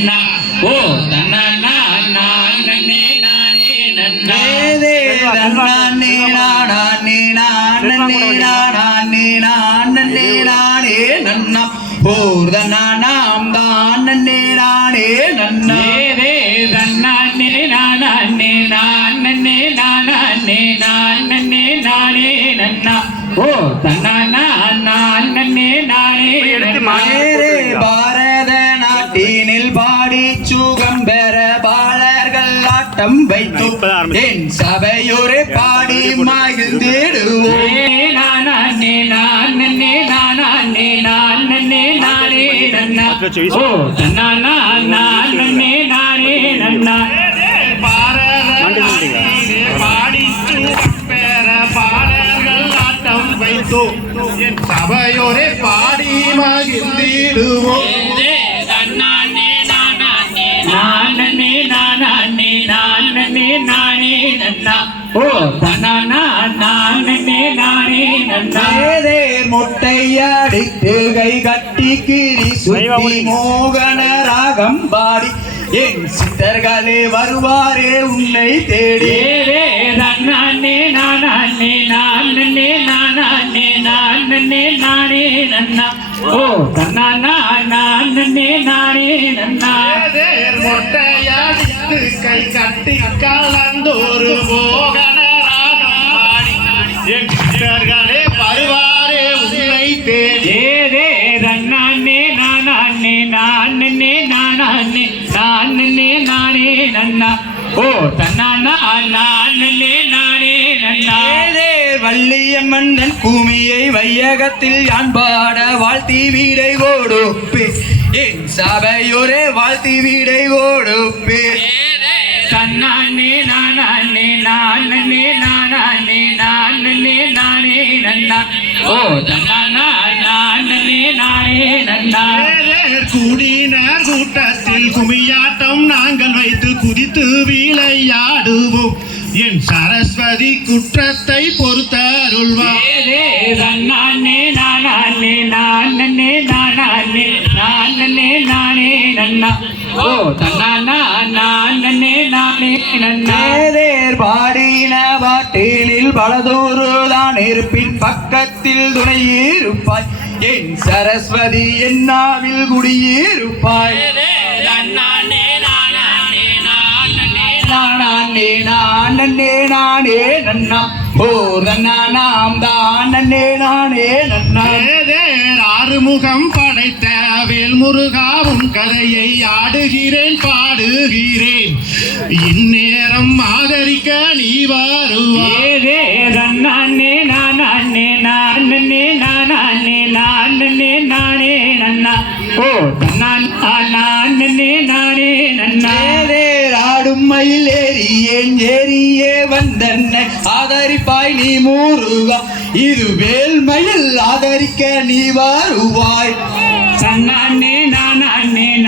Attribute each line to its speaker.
Speaker 1: நன்னா. ஓ தன்னா நன்னே நானே நன்னா
Speaker 2: வேதே தன்னானே நானானே நானே நானானே நானே நானே நன்னா ஓர் தன்னானாம் தானே நானே நன்னா.
Speaker 1: நேரே தன்னானே நானே நானே நானே நானே நானே நன்னா. ஓ தன்னா நானே நானே நன்னா
Speaker 2: மேரே பாரத நாட்டினில் பாடி சுகம் பெற பாலர்கள் ஆட்டம் வைத்து என் சபையோரே பாடி மகிழ்ந்திடுவோம்.
Speaker 1: நானே நானே நானே நானே நானே நன்னா ஓ தன்னா நானே நானே நன்னா
Speaker 3: சபையோரே பாடி மகிழ்ந்திடுவோம்.
Speaker 1: ஓ தன்னானா நானே நானே நன்னா
Speaker 2: மொட்டையடித்து கை கட்டி கிரி சுத்தி மோகன ராகம் பாடி. என் சித்தர்களே வருவாரே உன்னை தேடி.
Speaker 1: தன்னானே நானானே நானே நானானே நானே நானே நன்னா ஓ தன்னானா நானே நானே நன்னா
Speaker 3: மொட்டையடித்து கை கட்டி கலந்தோரு
Speaker 1: நானே நானானே நானே நானே நன்னா. ஓ தன்னானா நானே நானே நன்னா.
Speaker 2: சேதேர் வள்ளியம்மன் தன் கூமியை வையகத்தில் யான் பாட வாழ்த்தி வீடை ஓடுப்பே. என் சபையோரே வாழ்த்தி வீடை ஓடுப்பே.
Speaker 1: தன்னானே நானானே நானே நானானே நானே நானே நன்னா. ஓ தன்னானா நானே நானே நன்னா.
Speaker 3: கூடினார் கூட்டத்தில் குமியாட்டம் நாங்கள் வைத்து குதித்து விளையாடுவோம். என் சரஸ்வதி குற்றத்தை
Speaker 2: சேதேர் பாடின பாட்டிலில் பலதோறு தான் இருப்பின் பக்கத்தில் துணையிருப்பாய் என் சரஸ்வதி என்னாவில் குடியிருப்பாய்.
Speaker 1: நானானே நானே
Speaker 2: நானே நானே நானே நன்னா. ஓ நாம் தான் நன்னே நானே நன்னா.
Speaker 3: ஆறுமுகம் படைத்த வேல்முருகாவும் கதையை ஆடுகிறேன் பாடுகிறேன். இந்நேரம் ஆதரிக்க நீ வருவாய்.
Speaker 1: நானே நானே நன்னா. ஓ தன்னானா நானே நானே நன்னா.
Speaker 2: ஆடும் மயில் ஏறியேன் ஏறியே வந்தன்னை? ஆதரிப்பாய் நீ மூருகா. இது வேல்மயில் ஆதரிக்க நீ வருவாய்.
Speaker 1: தன்னானே